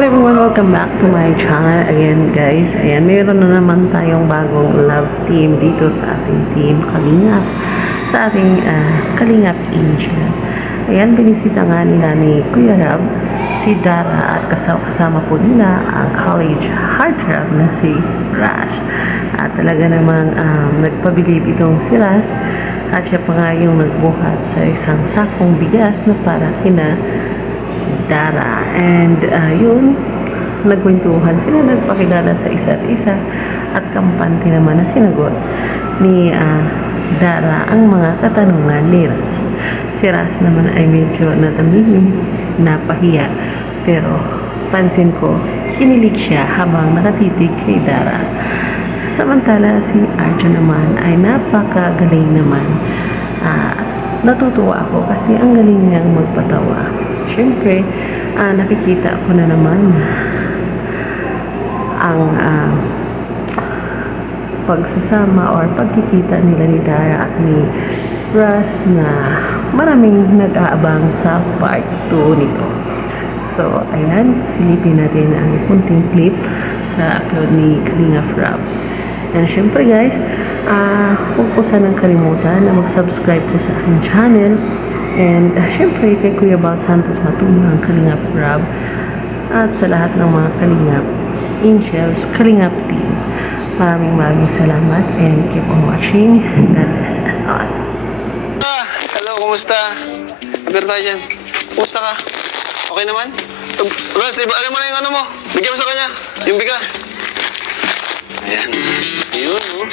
Hello everyone, welcome back to my channel again guys. Ayan, mayroon na naman tayong bagong love team dito sa ating team Kalingap, sa ating Kalingap Angel. Ayan, binisita nga nila ni Kuya Rab si Dara at kasama po nila ang college heartthrob na si Rash. At talaga namang nagpabilib itong si Rash at siya pa nga yung nagbuhat sa isang sakong bigas na para kina Dara. And yun, nagkwentuhan sila, nagpakilala sa isa't isa at kampante naman na sinagot ni Dara ang mga katanungan ni Ras. Si Ras naman ay medyo natamimi, napahiya, pero pansin ko, kinilig siya habang nakatitig kay Dara. Samantala si Arjo naman ay napakagaling naman. Natutuwa ako kasi ang galing niyang magpatawa. Siyempre, nakikita ko na naman ang pagsasama or pagkikita nila ni Dara at ni Ras na maraming nag-aabang sa part 2 nito. So, ayan, silipin natin ang kunting clip sa upload ni Kalingap Rab. And syempre guys, huwag po sanang kalimutan na mag-subscribe po sa aking channel. And syempre kay Kuya Bal Santos Matuna, Kalingap Rab, at sa lahat ng mga Kalingap Angels, Kalingap Team. Maraming salamat and keep on watching. God bless us all. Hello, kumusta? Apir tayo dyan. Kumusta ka? Okay naman? Ras, alam mo na yung ano mo. Bigyan mo sa kanya. Yung bigas. Ayan. Yun, oh.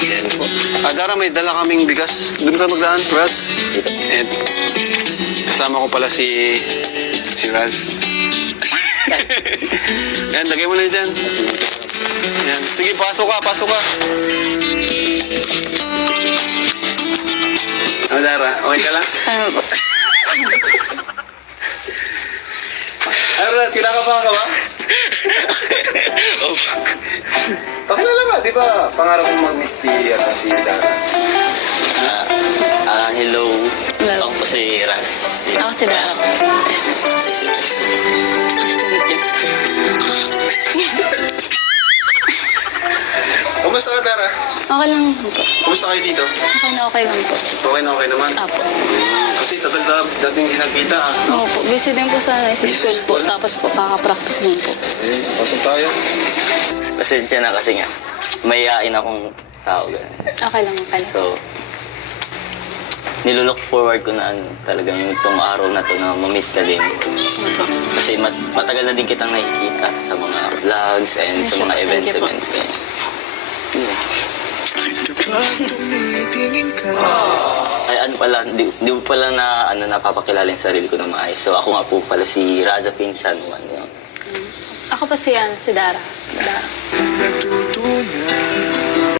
Ayan po. Dara, may dala kaming bigas. Doon ka magdaan, Ras. And kasama ko pala si Raz. Ayan, lagay mo na yun dyan. Ayan. Sige, pasok ka. Ano, Dara? Okay ka lang? Raz, kinakabahan ka ba? Pakilala ka, di ba? Pangarap mong mag-meet si Dara. Hello. Ako po si Ras. Ako si Dara. Nice to meet you. Kumusta ka, Dara? Okay lang po. Kumusta kayo dito? Okay lang po. Okay na okay naman? Apo. Kasi tagal na dating hinagkita, no? Opo. Busy din po sa school po. Tapos po, kaka-practice din po. Pasok tayo. Pasensya na kasi nga. Mayayain akong tao. Ganun. Okay lang. So, nilulook forward ko na talagang itong araw na to na ma-meet ka din. Opo. Kasi matagal na din kitang nakikita sa mga vlogs and sa mga Thank you po. events. Kaya, yun. Ay, ano pala, di ko pala na napapakilala yung sarili ko na maayos. So, ako nga po pala si Raza Pinsan. Ako pa si Dara.